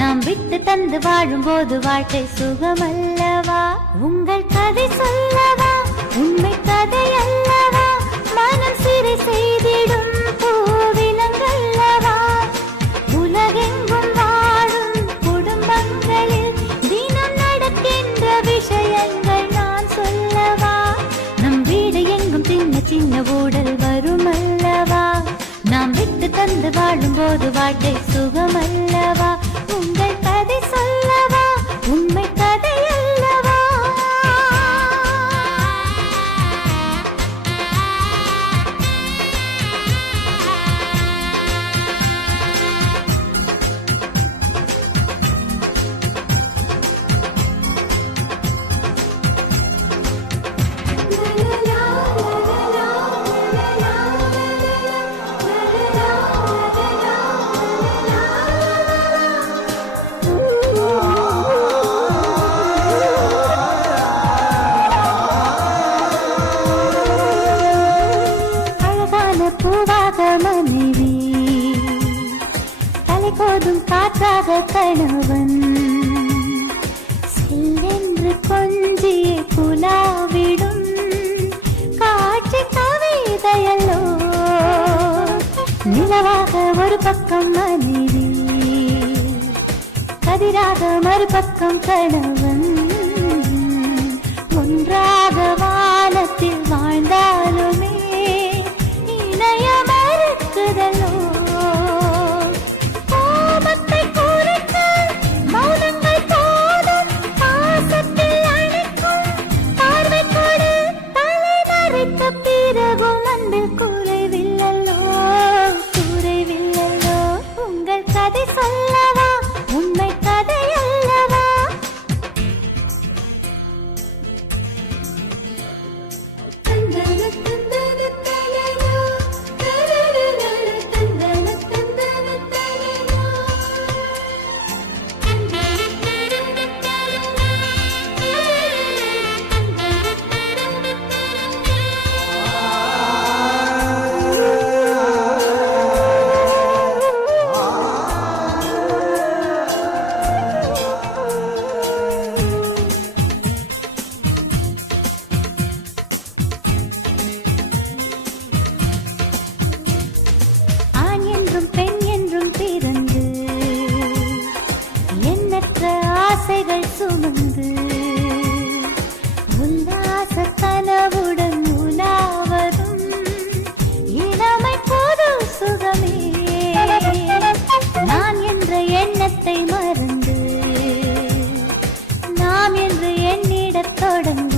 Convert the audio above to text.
நாம் விட்டு தந்து வாழும்போது வாழ்க்கை சுகமல்லவா? உங்கள் கதை சொல்லவா? உண்மை கதை அல்லவா? மனம் சிறை செய்திடும் பூவிலங்கல்லவா? உலகெங்கும் வாழும் குடும்பங்களில் தினம் நடக்கின்ற விஷயங்கள் நான் சொல்லவா? நம் வீடு எங்கும் சின்ன சின்ன ஊடல் வரும் அல்லவா? நாம் விட்டு தந்து வாழும்போது வாழ்க்கை சுகமல்லவா? உங்கள் கதை சொல்லவா? உண்மை கதை அல்லவா? பூவாக மனைவி, தலை கோதும் காற்றாக கணவன், சில்லென்று கொஞ்சியே புலாவிடும் காட்சி கவிதையல்லோ. நிலவாக ஒரு பக்கம் மனைவி, கதிராக மறுபக்கம் கணவன், ஒன்றாக வானத்தில் வாழ்ந்தாலுமே குறைவில்லோ குறைவில்லோ. உங்கள் கதை சொல்லவா? உண்மை கதை அல்லவா? ஆசைகள் சுமந்து உல்லாச கனவுடன் உலாவதும் இளமை பொது சுகமே. நான் என்ற எண்ணத்தை மறந்து நாம் என்று எண்ணிடத் தொடங்க